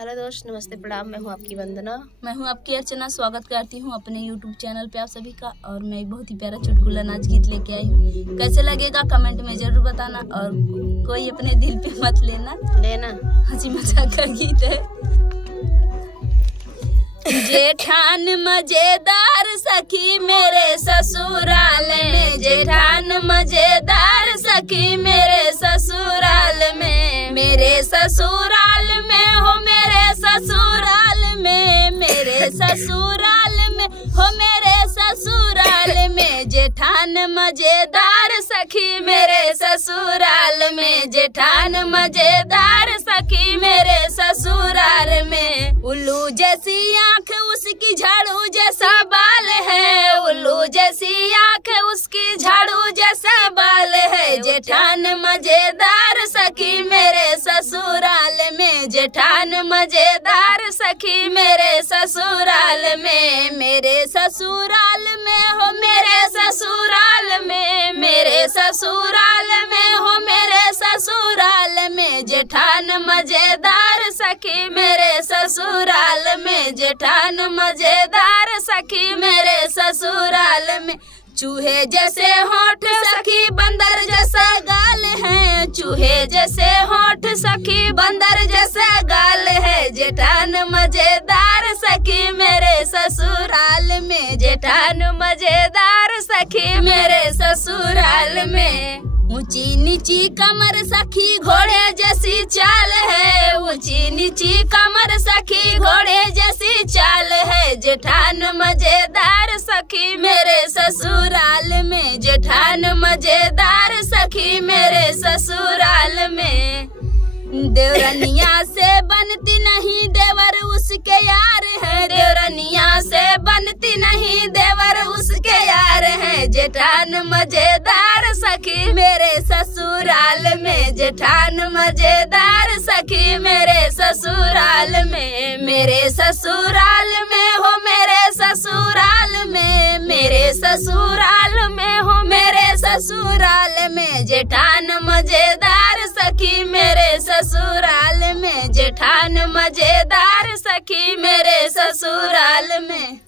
Hello दोस्त, नमस्ते, प्रणाम। मैं हूँ आपकी वंदना। मैं हूँ आपकी अर्चना। स्वागत करती हूँ अपने YouTube चैनल पे आप सभी का। और मैं एक बहुत ही प्यारा चुटकुला नाच गीत लेके आई हूँ। कैसे लगेगा कमेंट में जरूर बताना और कोई अपने दिल पे मत लेना, हंसी मजाक का गीत है। जेठान मजेदार सखी मेरे ससुराल में, जेठान मजेदार सखी मेरे ससुराल में, मेरे ससुराल में हो, मेरे ससुराल में, मेरे ससुराल में हो, मेरे ससुराल में। जेठान मजेदार सखी मेरे ससुराल में, जेठान मजेदार सखी मेरे ससुराल में। उल्लू जैसी आँख उसकी झाड़ू जैसा बाल है, उल्लू जैसी आँख उसकी झाड़ू जैसा बाल है। जेठान मजेदार सखी मेरे ससुराल में, जेठान मजेदार सखी मेरे ससुराल में, मेरे ससुराल में हो, मेरे ससुराल में, मेरे ससुराल में हो, मेरे ससुराल में। जेठान मजेदार सखी मेरे ससुराल में, जेठान मजेदार सखी मेरे ससुराल में। चूहे जैसे होठ सखी बंदर जैसा गाल है, चूहे जैसे होठ सखी बंदर जैसा गाल है। जेठान मजेदार सखी मेरे ससुराल में, जेठान मजेदार सखी मेरे ससुराल में। ऊंची नीची कमर सखी घोड़े जैसी चाल है, ऊंची नीची कमर सखी घोड़े जैसी चाल है। जेठान मजेदार सखी मेरे ससुराल में, जेठान मजेदार सखी मेरे ससुराल में। देवरनिया से बनती नहीं देवर उसके यार है, देवरनिया से बनती नहीं देवर उसके यार है। जेठान मजेदार सखी मेरे ससुराल में, जेठान मजेदार सखी मेरे ससुराल में, मेरे ससुराल में हो, मेरे ससुराल में, मेरे ससुराल में हो, मेरे ससुराल में। जेठान मजेदार सखी मेरे ससुराल में, जेठान मजेदार सखी मेरे ससुराल में।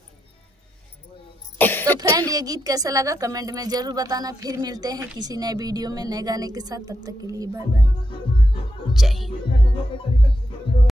तो फ्रेंड, ये गीत कैसा लगा कमेंट में जरूर बताना। फिर मिलते हैं किसी नए वीडियो में नए गाने के साथ। तब तक के लिए बाय बाय, जय हिंद।